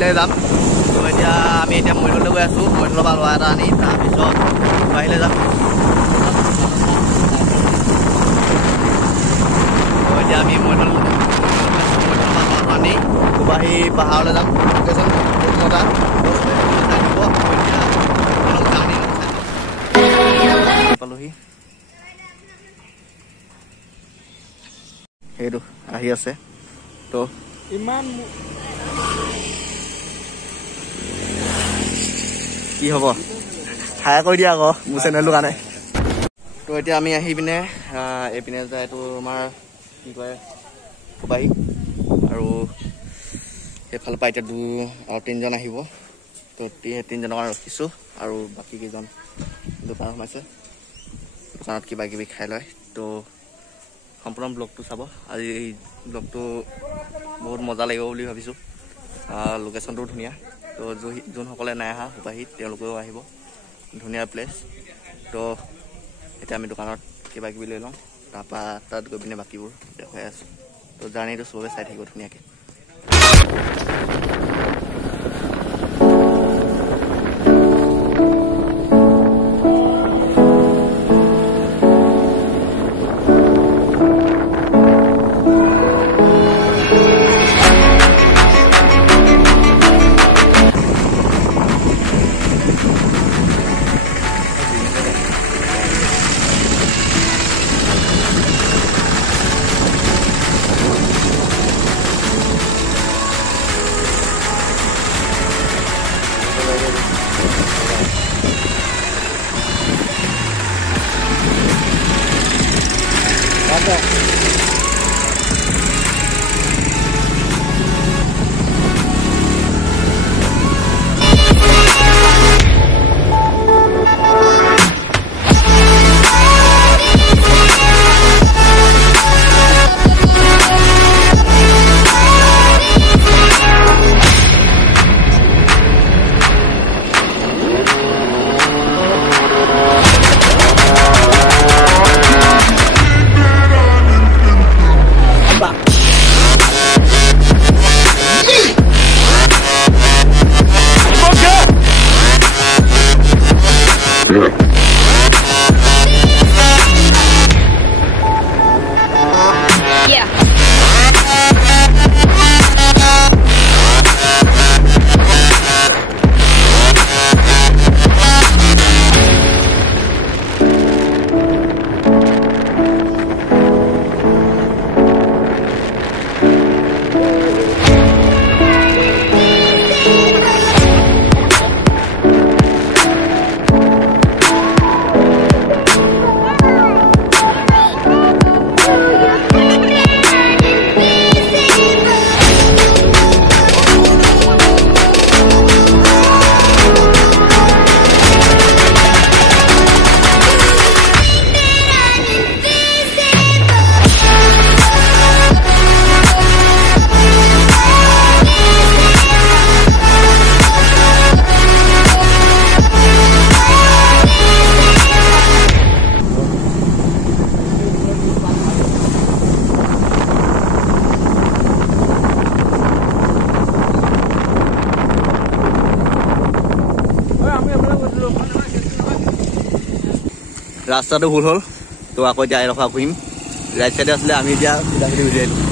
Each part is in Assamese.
বাহিৰলৈ যাম তো এতিয়া আমি এতিয়া মৰিবলৈ গৈ আছোঁ মৰিলৰ পৰা লোৱা এটা আনি তাৰপিছত বাহিৰলৈ যাম তো এতিয়া আমি মৰিলৰ আনি দুবাহী পাহাৰলৈ যাম লোকেশ্যন বহুত মজা পালোহি সেইটো আহি আছে তো ইমান কি হ'ব খাই কৰি দিয়া আকৌ মোৰ চেনেলটোৰ কাৰণে তো এতিয়া আমি আহি পিনে এইপিনে যায় এইটো আমাৰ কি কয় বাহী আৰু সেইফালৰ পৰা এতিয়া আৰু 3জন আহিব তো 3জনৰ কাৰণে ৰখিছোঁ আৰু বাকী কেইজন দোকানত সোমাইছে দোকানত কিবা কিবি খাই লয় তো সম্পূৰ্ণ ব্লগটো চাব আজি এই ব্লগটো বহুত মজা লাগিব বুলি ভাবিছোঁ লোকেশ্যনটো ধুনীয়া তো যোনসকলে নাই অহা সুবাহীত তেওঁলোকেও আহিব ধুনীয়া প্লেচ তো এতিয়া আমি দোকানত কিবা কিবি লৈ লওঁ তাৰপৰা তাত গৈ পিনে বাকীবোৰ দেখুৱাই আছোঁ তো জাৰ্ণিটো চবে চাই থাকিব ধুনীয়াকৈ ৰাস্তাটো ভুল হ'ল তো আকৌ যাই ৰখা ঘূৰিম ৰাইট সাইডে আছিলে আমি এতিয়া সিধা সিধি উলিয়াই দিলোঁ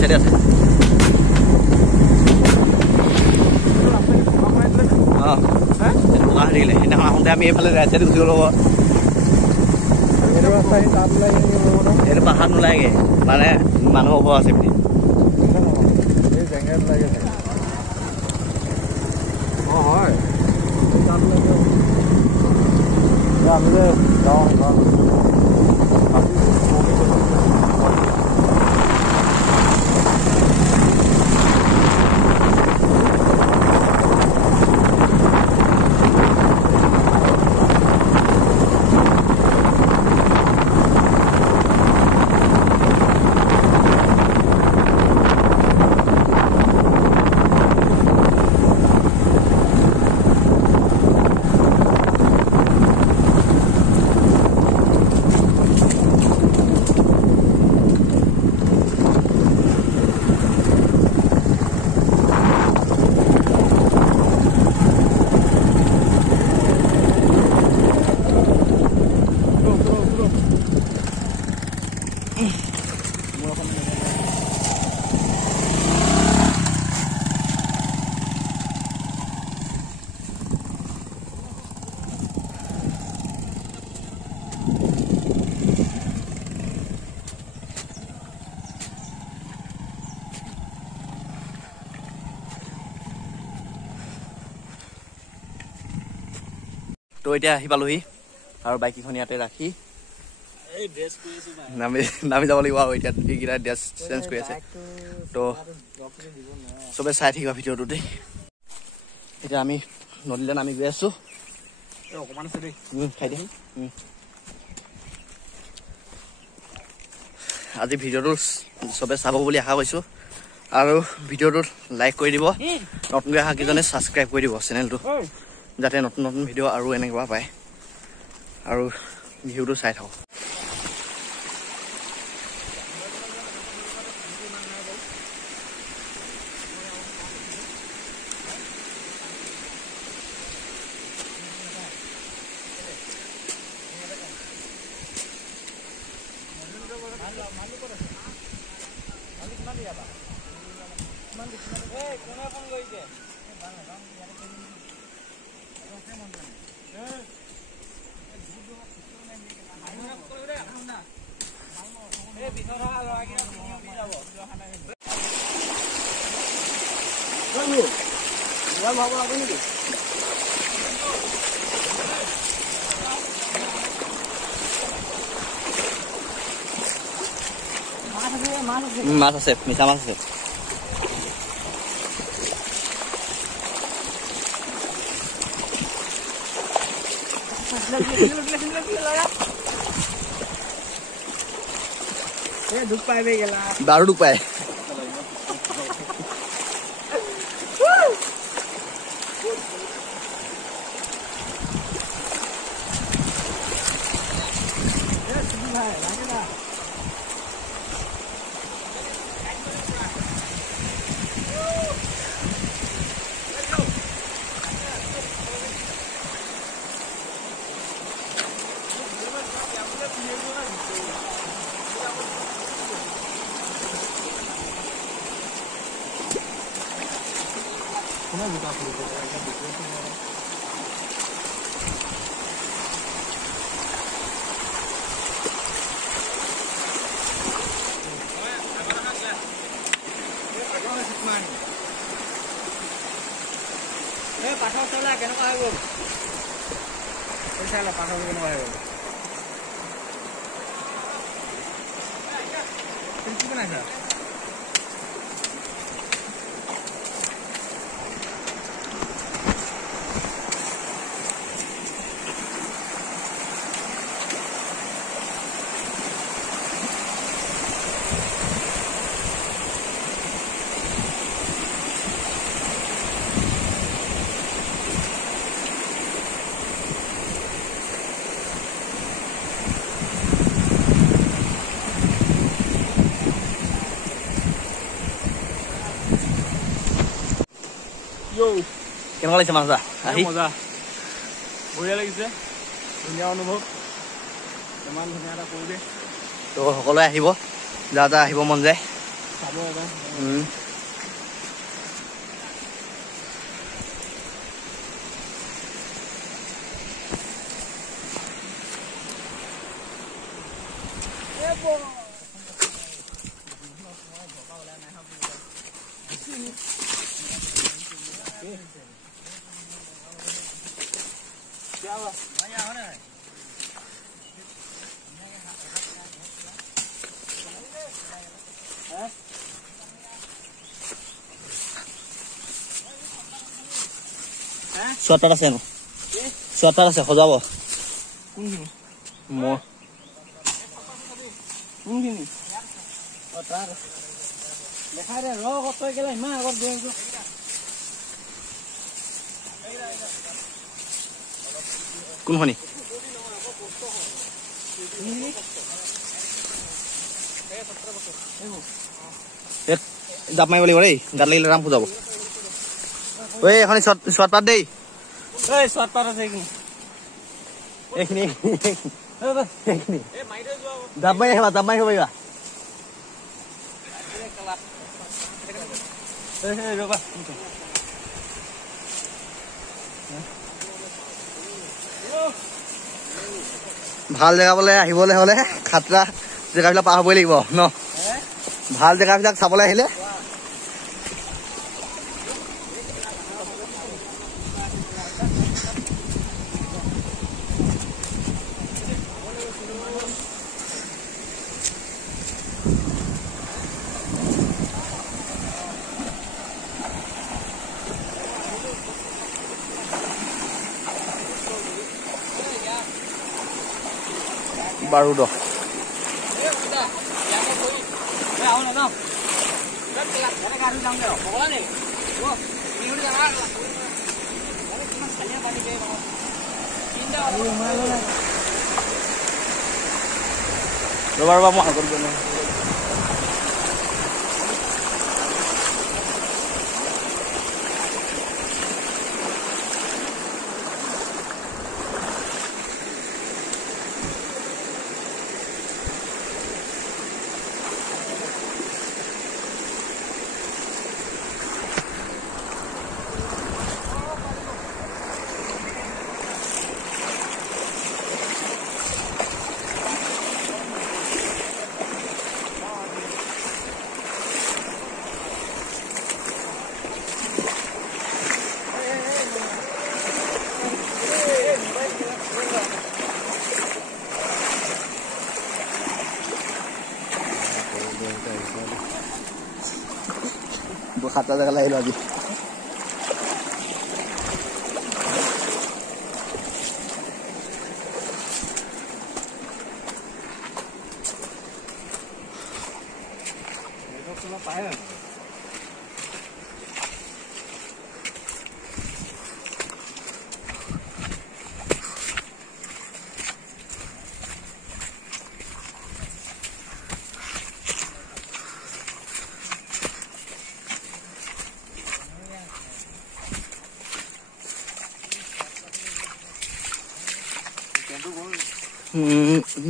সাইডে আছে সেইদিনাখন আহোঁতে আমি এইফালে ৰাইট চাইডে গুচি গ'লো এইটো পাহাৰ নোলায়গে মানে মানুহৰ ঘৰ আছে বুলি হয় আমি যে যাওঁ তো এতিয়া আহি পালোহি আৰু বাইকখন ইয়াতে ৰাখি নামি যাব লাগিব আৰু এতিয়া এইকেইটা ড্ৰেছ চেঞ্জ কৰি আছে তো চবে চাই থাকিবা ভিডিঅ'টোতে এতিয়া আমি নদীলৈ নামি গৈ আছো অকমান আছে দেই খাই দিম আজি ভিডিঅ'টো চবে চাব বুলি আশা কৰিছো আৰু ভিডিঅ'টো লাইক কৰি দিব নতুনকৈ অহা কেইজনে ছাবস্ক্ৰাইব কৰি দিব চেনেলটো যাতে নতুন নতুন ভিডিঅ' আৰু এনেকুৱা পায় আৰু ভিডিঅ'টো চাই থাকক মাছ আছে মিছা মাছ আছে দুখ পাই গেলা বাৰু দুখ পায় পাঠক চলা কেনেকুৱা হৈ গ'ল পাঠক কেনেকুৱা হৈ গ'ল কি বনাইছা কেনেকুৱা লাগিছে মাছ আহি মজা বঢ়িয়া লাগিছে ধুনীয়া অনুভৱ ইমান ধুনীয়া এটা পৰিৱেশ তো সকলোৱে আহিব যা যা আহিব মন যায় চাব এবাৰ চুৱাটাৰ আছে ন চুৱাটাৰ আছে সজাব কোনখিনি মই কোনখিনি তাৰ দেখাই দে ৰ কত গেলা ইমান আগত গৈ আছো কোনখনি জাপ মাৰিব লাগিব দেই গাত লাগিলে ৰাম পুজাব ঐ এখন চোৱাত পাত দেই এই সোৱাদ পাত আছে এইখিনি এইখিনি জাপ মাৰি আহিবা পাৰিবা ৰবা ভাল জেগাবলৈ আহিবলৈ হলে খাতৰা জেগাবিলাক পাৰ হ'বই লাগিব ন ভাল জেগাবিলাক চাবলৈ আহিলে বাৰুদ ৰবা মই আগত গৈ খাতৰা জেগালৈ আহিলো আজি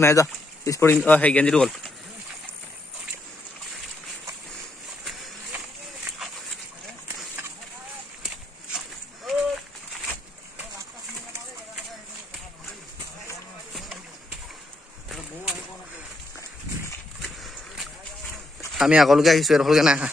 নাই যা স্পৰ্টিং সেই গেঞ্জিটো গ'ল আমি আগলৈকে আহিছো এডোখৰলৈকে নাই আহা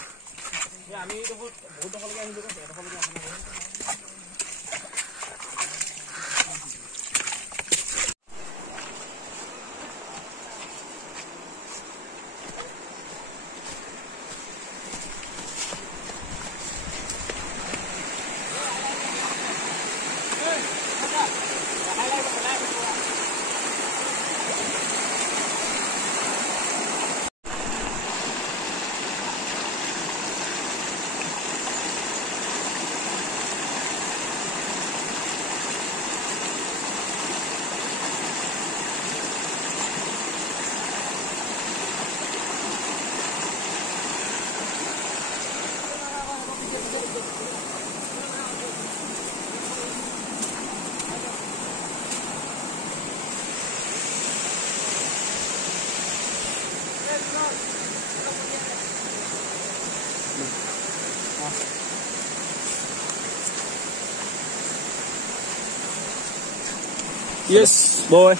Yes, boy.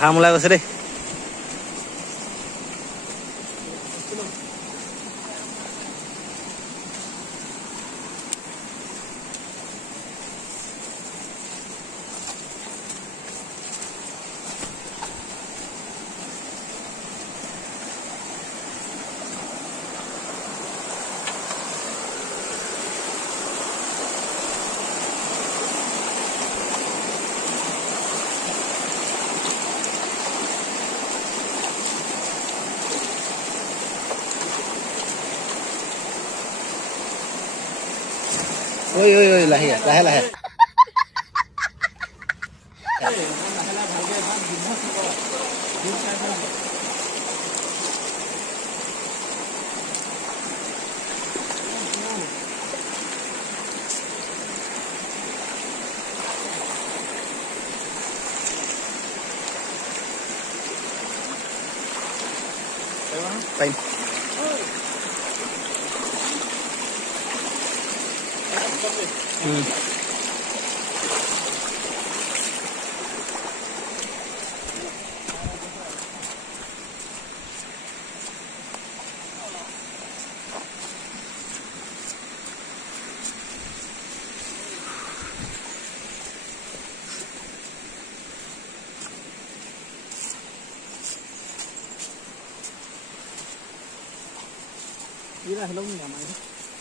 ঘাম ওলাই গৈছে দেই ঐ ঐ ঐ লাহে লাহে লাহে পাৰিম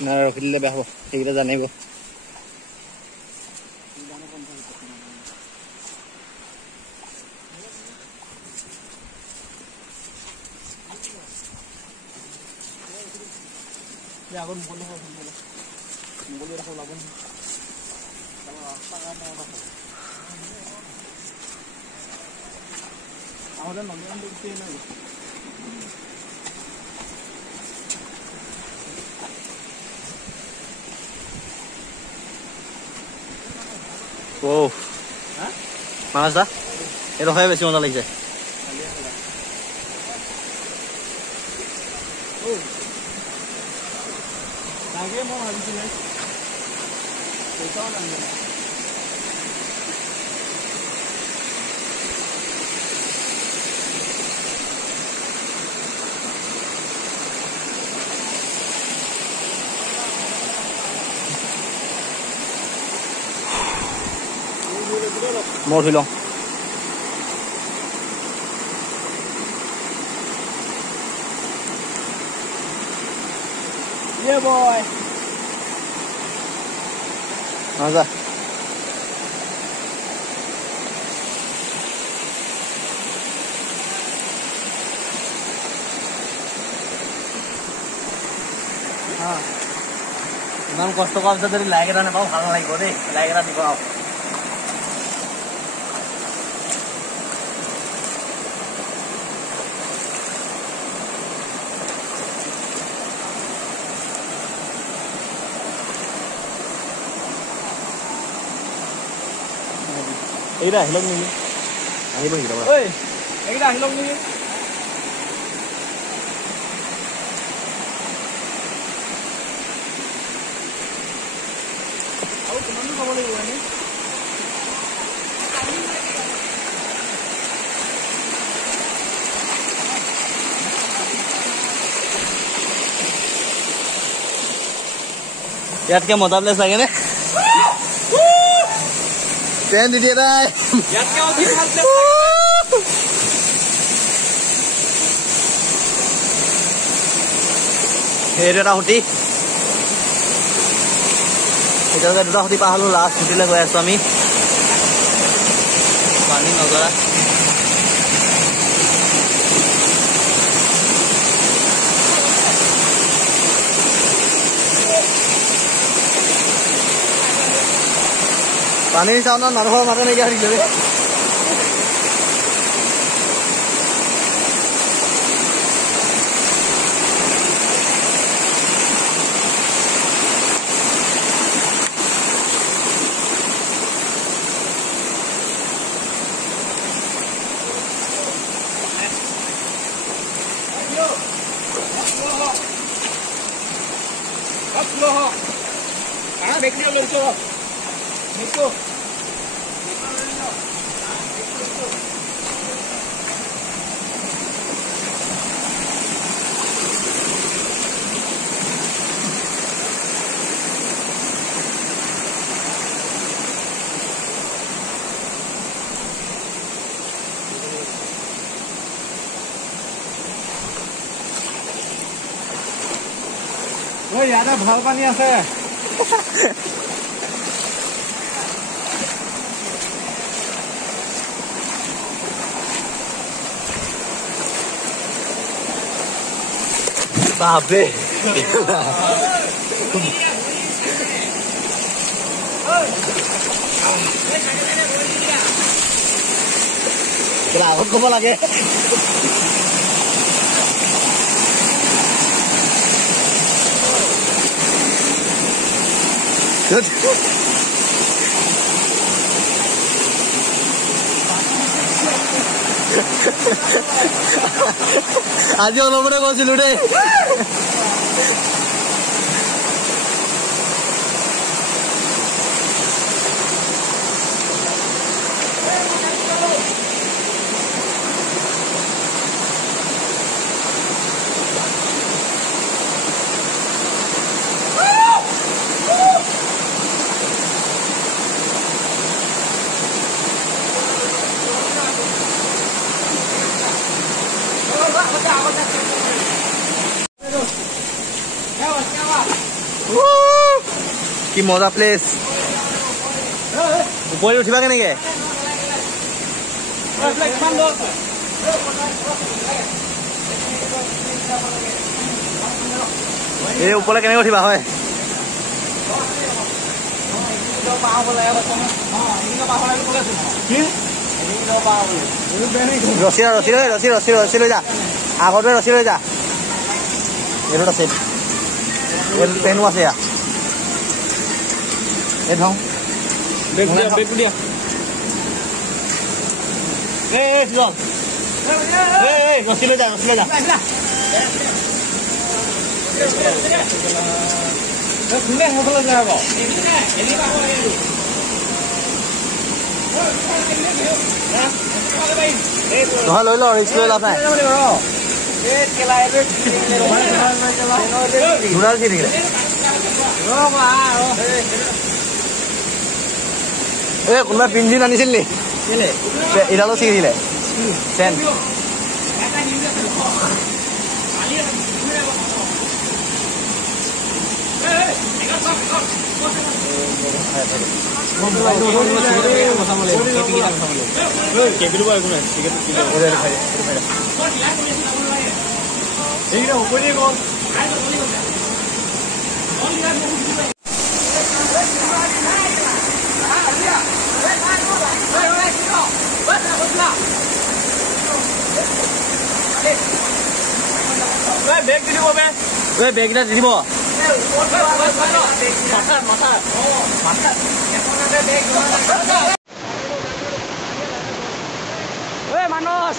না ৰখি দিলে বেয়া হ'ব সেইকেইটা জানিব Wow. Mana sah? Itu kayak besi mana lagi sih? Lagi mau habis ini. Itu orang ni. Mau hilang. Yeah boy. Mana? Iman kosto kau dari lahiran apa? Hal lagi kau deh, lahiran di kau. Ini dah hilang ni. Ini pun hilang. Oi, ini dah hilang ni. Aku kemana kau boleh buat ni? Yaat क्या मुताबिले सगे ने ट्रेन दीजिए रे यार क्या होती है हाल से ये रे होती इधर का दूसरा होती पहाड़ों लास्ट होती लग रहा है स्वामी पानी नज़ारा पानी सामने नरवा मारने नहीं जा रही है देखने लोग तो देखो ইয়াতে ভাল পানী আছে বাপরে আগত কব লাগে আজি অলপতে কৈছিলো দেই কি মজা প্লেস উপরে উঠিবা কেনেকে এই উপরে কেনেকে উঠিবা হয় ৰছী লৈ যা আগতে ৰছী লৈ যা এইটোত আছে পেনো আছে ইয়াত এই ধং বেগ দিয়া ৰছী লৈ যা কোনে সেইফালে যায় আকৌ নহয় লৈ ল ৰিক্স লৈ লাভ নাই দুডাল কি থাকিলে এই কোনোবাই পিঞ্জিন আনিছিল নি ইডালো ছিগিছিলে চেন বেগকেইটা দি দিব মানস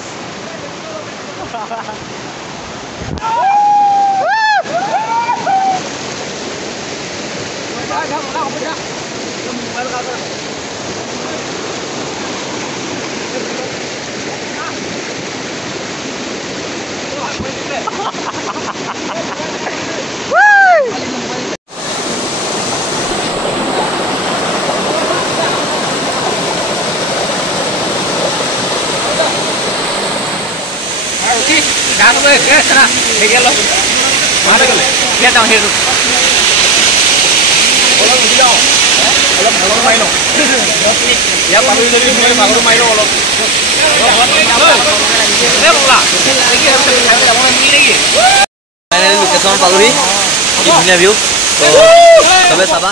লোকেশন পালোহি কি ধুনীয়া ভিউ চবে চাবা